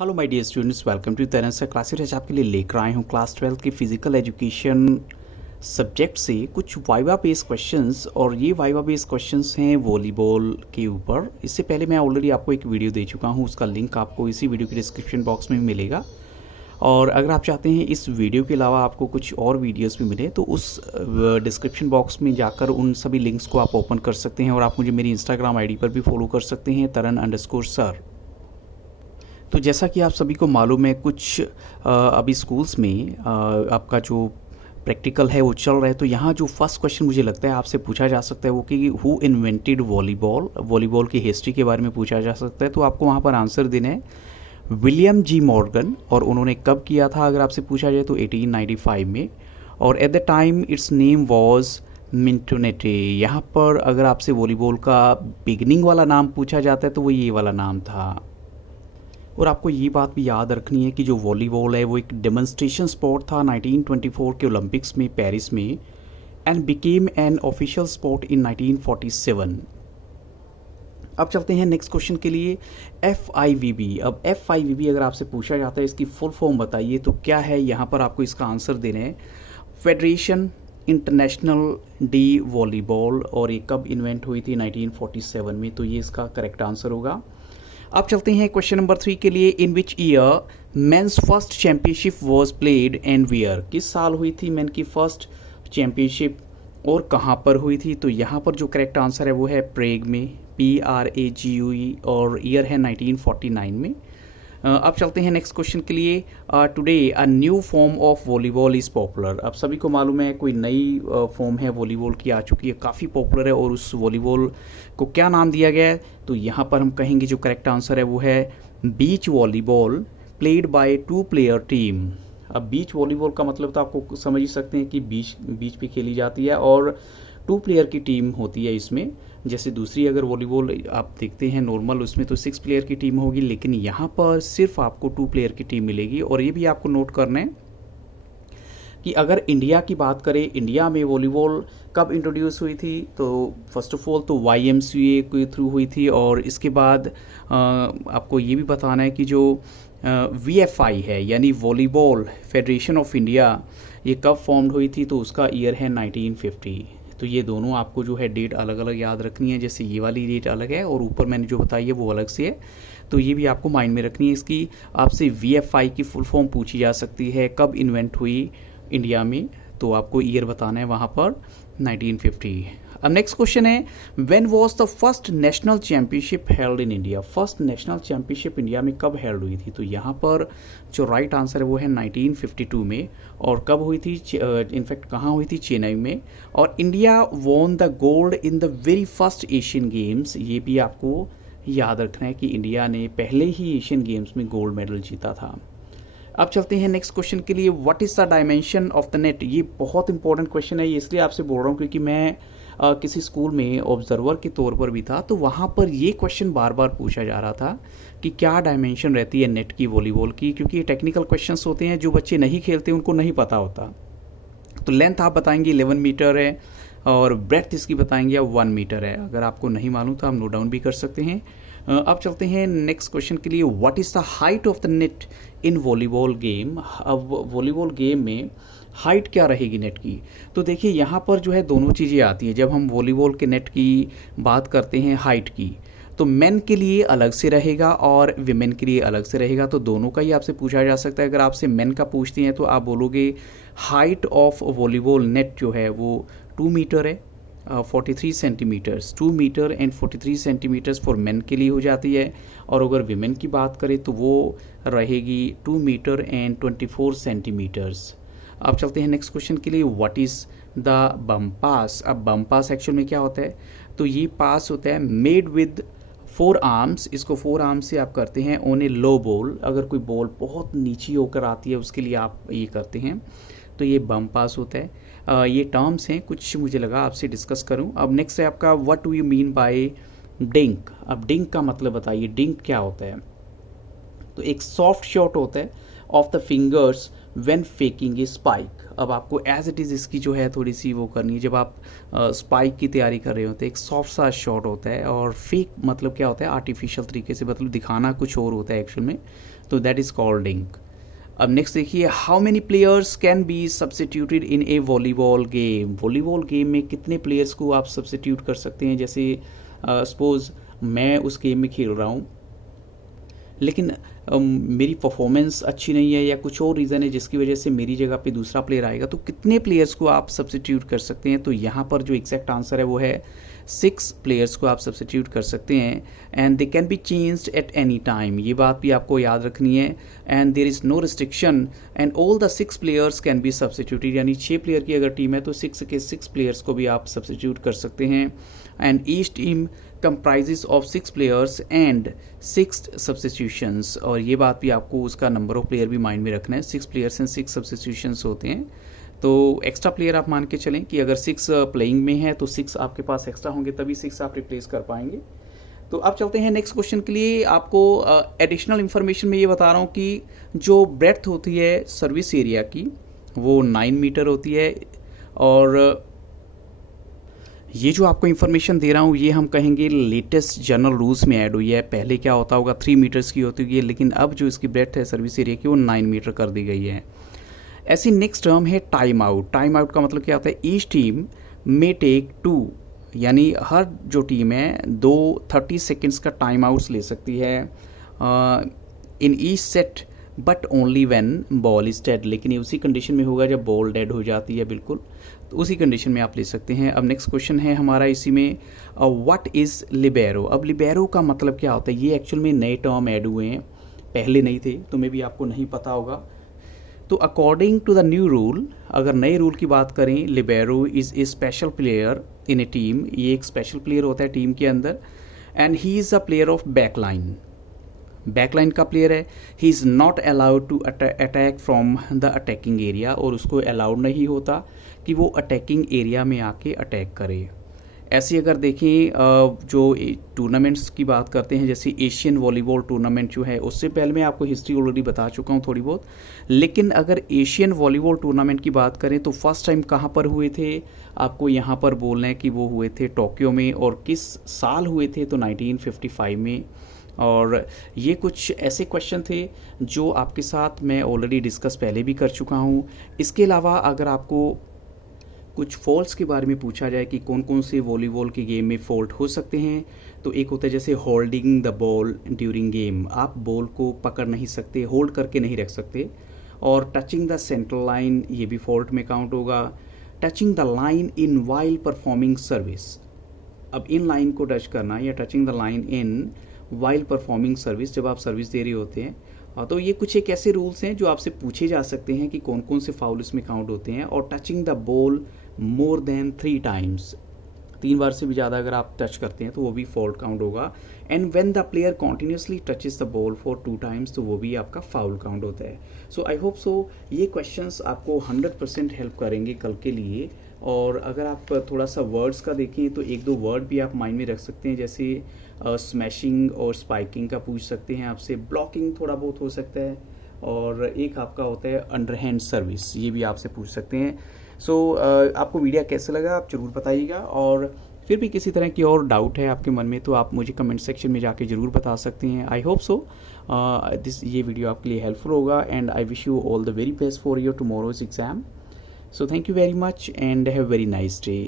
Hello my dear students, welcome to तरह से classes. आज आपके लिए लेकर आए हूँ क्लास 12 की फिजिकल एजुकेशन सब्जेक्ट से कुछ वाइवा बेस्ड क्वेश्चंस। और ये वाइवा बेस्ड क्वेश्चंस हैं वॉलीबॉल के ऊपर। इससे पहले मैं ऑलरेडी आपको एक वीडियो दे चुका हूँ, उसका लिंक आपको इसी वीडियो के डिस्क्रिप्शन बॉक्स में मिलेगा। और अगर आप चाहते हैं इस वीडियो के अलावा आपको कुछ और वीडियोस भी मिले तो उस डिस्क्रिप्शन बॉक्स में जाकर उन सभी लिंक्स को आप ओपन कर सकते हैं। और आप मुझे मेरी इंस्टाग्राम आईडी पर भी फॉलो कर सकते हैं, तरन_सर। तो जैसा कि आप सभी को मालूम है, कुछ अभी स्कूल्स में आपका जो प्रैक्टिकल है वो चल रहा है। तो यहाँ जो फर्स्ट क्वेश्चन मुझे लगता है आपसे पूछा जा सकता है वो कि हु इन्वेंटेड वॉलीबॉल। वॉलीबॉल की हिस्ट्री के बारे में पूछा जा सकता है। तो आपको वहाँ पर आंसर देना है विलियम जी मॉर्गन। और उन्होंने कब किया था अगर आपसे पूछा जाए तो 1895 में। और at the time its name was Mintonette. यहाँ पर अगर आपसे वॉलीबॉल का बिगनिंग वाला नाम पूछा जाता है तो वो ये वाला नाम था। और आपको ये बात भी याद रखनी है कि जो वॉलीबॉल है वो एक डेमोन्स्ट्रेशन स्पोर्ट था 1924 के ओलंपिक्स में पेरिस में, and became an official sport in 1947। अब चलते हैं नेक्स्ट क्वेश्चन के लिए, FIVB। अब FIVB अगर आपसे पूछा जाता है इसकी फुल फॉर्म बताइए तो क्या है। यहाँ पर आपको इसका आंसर देना है फेडरेशन इंटरनेशनल डी वॉलीबॉल। और ये कब इन्वेंट हुई थी 1947 में। तो ये इसका करेक्ट आंसर होगा। अब चलते हैं क्वेश्चन नंबर 3 के लिए, in which year men's first championship was played and where. किस साल हुई थी मेन की फर्स्ट चैंपियनशिप और कहाँ पर हुई थी। तो यहाँ पर जो करेक्ट आंसर है वो है प्रेग में, PRAGUE, और ईयर है 1949 में। अब चलते हैं नेक्स्ट क्वेश्चन के लिए, today a new form of volleyball is popular. अब सभी को मालूम है कोई नई फॉर्म है वॉलीबॉल की आ चुकी है, काफ़ी पॉपुलर है। और उस वॉलीबॉल को क्या नाम दिया गया है। तो यहाँ पर हम कहेंगे जो करेक्ट आंसर है वो है beach volleyball played by 2 player team. अब बीच वॉलीबॉल का मतलब तो आपको समझ ही सकते हैं कि बीच पे खेली जाती है और 2 प्लेयर की टीम होती है इसमें। जैसे दूसरी अगर वॉलीबॉल आप देखते हैं नॉर्मल, उसमें तो 6 प्लेयर की टीम होगी, लेकिन यहाँ पर सिर्फ आपको 2 प्लेयर की टीम मिलेगी। और ये भी आपको नोट करना है कि अगर इंडिया की बात करें, इंडिया में वॉलीबॉल कब इंट्रोड्यूस हुई थी। तो फर्स्ट ऑफ ऑल तो YMCA के थ्रू हुई थी। और इसके बाद आपको ये भी बताना है कि जो VFI है यानी वॉलीबॉल फेडरेशन ऑफ इंडिया, ये कब फॉर्म्ड हुई थी। तो उसका ईयर है 1950। तो ये दोनों आपको जो है डेट अलग अलग याद रखनी है। जैसे ये वाली डेट अलग है और ऊपर मैंने जो बताई है वो अलग से है। तो ये भी आपको माइंड में रखनी है। इसकी आपसे VFI की फुल फॉर्म पूछी जा सकती है, कब इन्वेंट हुई इंडिया में। तो आपको ईयर बताना है वहाँ पर 1950। अब नेक्स्ट क्वेश्चन है, when was the first national championship held in India. First national championship India में कब हेल्ड हुई थी। तो यहाँ पर जो राइट आंसर है वो है 1952 में। और कब हुई थी, इनफैक्ट कहाँ हुई थी, चेन्नई में। और India won the gold in the very first Asian games. ये भी आपको याद रखना है कि इंडिया ने पहले ही एशियन गेम्स में गोल्ड मेडल जीता था। अब चलते हैं नेक्स्ट क्वेश्चन के लिए, what is the dimension of the net. ये बहुत इंपॉर्टेंट क्वेश्चन है, ये इसलिए आपसे बोल रहा हूँ क्योंकि मैं किसी स्कूल में ऑब्जर्वर के तौर पर भी था। तो वहाँ पर ये क्वेश्चन बार बार पूछा जा रहा था कि क्या डायमेंशन रहती है नेट की वॉलीबॉल की। क्योंकि ये टेक्निकल क्वेश्चंस होते हैं, जो बच्चे नहीं खेलते उनको नहीं पता होता। तो लेंथ आप बताएंगे 11 मीटर है और ब्रेथ इसकी बताएंगे 1 मीटर है। अगर आपको नहीं मालूम तो आप नोट डाउन भी कर सकते हैं। अब चलते हैं नेक्स्ट क्वेश्चन के लिए, what is the height of the net in volleyball game. अब वॉलीबॉल गेम में हाइट क्या रहेगी नेट की। तो देखिए यहाँ पर जो है दोनों चीज़ें आती हैं। जब हम वॉलीबॉल के नेट की बात करते हैं हाइट की, तो मेन के लिए अलग से रहेगा और विमेन के लिए अलग से रहेगा। तो दोनों का ही आपसे पूछा जा सकता है। अगर आपसे मेन का पूछते हैं तो आप बोलोगे हाइट ऑफ वॉलीबॉल नेट जो है वो 2 मीटर है, 43 centimetres. 2 metre and 43 centimetres for men के लिए हो जाती है। और अगर विमेन की बात करें तो वो रहेगी 2 मीटर एंड 24 सेंटीमीटर्स। अब चलते हैं नेक्स्ट क्वेश्चन के लिए, व्हाट इज़ द बम पास। अब बम पास एक्चुअल में क्या होता है। तो ये पास होता है मेड विद 4 आर्म्स। इसको 4 आर्म्स से आप करते हैं ऑन ए लो बॉल। अगर कोई बॉल बहुत नीची होकर आती है उसके लिए आप ये करते हैं, तो ये बम पास होता है। ये टर्म्स हैं कुछ, मुझे लगा आपसे डिस्कस करूं। अब नेक्स्ट है आपका, what do you mean by drink. अब डिंक का मतलब बताइए, डिंक क्या होता है। तो एक सॉफ्ट शॉट होता है of the fingers when faking A spike. अब आपको एज इट इज़ इसकी जो है थोड़ी सी वो करनी है। जब आप स्पाइक की तैयारी कर रहे होते हैं, एक सॉफ्ट सा शॉट होता है, और फेक मतलब क्या होता है, आर्टिफिशियल तरीके से, मतलब दिखाना कुछ और होता है एक्चुअल में, तो दैट इज़ कॉल्ड डिंक। अब नेक्स्ट देखिए, how many players can be substituted in A volleyball game. Volleyball game में कितने प्लेयर्स को आप सब्सिट्यूट कर सकते हैं। जैसे सपोज मैं उस गेम में खेल रहा हूँ, लेकिन मेरी परफॉर्मेंस अच्छी नहीं है या कुछ और रीज़न है जिसकी वजह से मेरी जगह पे दूसरा प्लेयर आएगा, तो कितने प्लेयर्स को आप सब्सिट्यूट कर सकते हैं। तो यहाँ पर जो एग्जैक्ट आंसर है वो है 6 प्लेयर्स को आप सब्सिट्यूट कर सकते हैं, and they can be changed at any time. ये बात भी आपको याद रखनी है, and there is no restriction, and all the 6 players can be substituted. यानी 6 प्लेयर की अगर टीम है तो 6 के 6 प्लेयर्स को भी आप सब्सिट्यूट कर सकते हैं, and each team comprises of 6 players and 6 substitutions। और ये बात भी आपको उसका नंबर ऑफ प्लेयर भी माइंड में रखना है, 6 प्लेयर्स एंड 6 सब्सिट्यूशंस होते हैं। तो एक्स्ट्रा प्लेयर आप मान के चलें कि अगर 6 प्लेइंग में है तो 6 आपके पास एक्स्ट्रा होंगे, तभी 6 आप रिप्लेस कर पाएंगे। तो अब चलते हैं नेक्स्ट क्वेश्चन के लिए। आपको एडिशनल इन्फॉर्मेशन में ये बता रहा हूँ कि जो ब्रेड्थ होती है सर्विस एरिया की वो 9 मीटर होती है, और ये जो आपको इन्फॉर्मेशन दे रहा हूँ ये हम कहेंगे लेटेस्ट जनरल रूल्स में ऐड हुई है। पहले क्या होता होगा 3 मीटर्स की होती है, लेकिन अब जो इसकी ब्रेड्थ है सर्विस एरिया की वो 9 मीटर कर दी गई है। ऐसी नेक्स्ट टर्म है टाइम आउट। टाइम आउट का मतलब क्या होता है, ईच टीम मे टेक 2, यानी हर जो टीम है 2 30 सेकेंड्स का टाइम आउट्स ले सकती है in each set, but only when ball is dead. लेकिन ये उसी कंडीशन में होगा जब बॉल डेड हो जाती है, बिल्कुल, तो उसी कंडीशन में आप ले सकते हैं। अब नेक्स्ट क्वेश्चन है हमारा इसी में, व्हाट इज़ लिबेरो। अब लिबेरो का मतलब क्या होता है, ये एक्चुअल में नए टर्म ऐड हुए हैं, पहले नहीं थे, तो मे भी आपको नहीं पता होगा। तो according to the new rule, अगर नए रूल की बात करें, libero is a special player in a team. ये एक स्पेशल प्लेयर होता है टीम के अंदर, and he is a player of backline. Backline का प्लेयर है। He is not allowed to attack from the attacking area, और उसको अलाउड नहीं होता कि वो अटैकिंग एरिया में आके अटैक करे। ऐसे अगर देखें जो टूर्नामेंट्स की बात करते हैं, जैसे एशियन वॉलीबॉल टूर्नामेंट जो है, उससे पहले मैं आपको हिस्ट्री ऑलरेडी बता चुका हूँ थोड़ी बहुत, लेकिन अगर एशियन वॉलीबॉल टूर्नामेंट की बात करें तो फर्स्ट टाइम कहाँ पर हुए थे, आपको यहाँ पर बोलना है कि वो हुए थे टोक्यो में, और किस साल हुए थे, तो 1955 में। और ये कुछ ऐसे क्वेश्चन थे जो आपके साथ मैं ऑलरेडी डिस्कस पहले भी कर चुका हूँ। इसके अलावा अगर आपको कुछ फॉल्ट्स के बारे में पूछा जाए कि कौन कौन से वॉलीबॉल के गेम में फॉल्ट हो सकते हैं, तो एक होता है जैसे holding the ball during game, आप बॉल को पकड़ नहीं सकते, होल्ड करके नहीं रख सकते। और टचिंग द सेंट्रल लाइन, ये भी फॉल्ट में काउंट होगा। Touching the line in while performing service, अब इन लाइन को टच करना या touching the line in while performing service, जब आप सर्विस दे रहे होते हैं। तो ये कुछ एक ऐसे रूल्स हैं जो आपसे पूछे जा सकते हैं कि कौन कौन से फाउल इसमें काउंट होते हैं। और touching the ball more than 3 times, 3 बार से भी ज़्यादा अगर आप टच करते हैं तो वो भी फॉल्ट काउंट होगा। And when the player continuously touches the ball for 2 times, तो वो भी आपका फाउल काउंट होता है। सो आई होप सो ये क्वेश्चंस आपको 100% हेल्प करेंगे कल के लिए। और अगर आप थोड़ा सा वर्ड्स का देखें तो 1-2 वर्ड भी आप माइंड में रख सकते हैं, जैसे स्मैशिंग और स्पाइकिंग का पूछ सकते हैं आपसे, ब्लॉकिंग थोड़ा बहुत हो सकता है, और एक आपका होता है अंडरहैंड सर्विस, ये भी आपसे पूछ सकते हैं। सो आपको वीडियो कैसा लगा आप ज़रूर बताइएगा, और फिर भी किसी तरह की और डाउट है आपके मन में तो आप मुझे कमेंट सेक्शन में जाके ज़रूर बता सकते हैं। आई होप सो ये वीडियो आपके लिए हेल्पफुल होगा, and I wish you all the very best for your tomorrow's exam. So thank you very much and have a very nice day.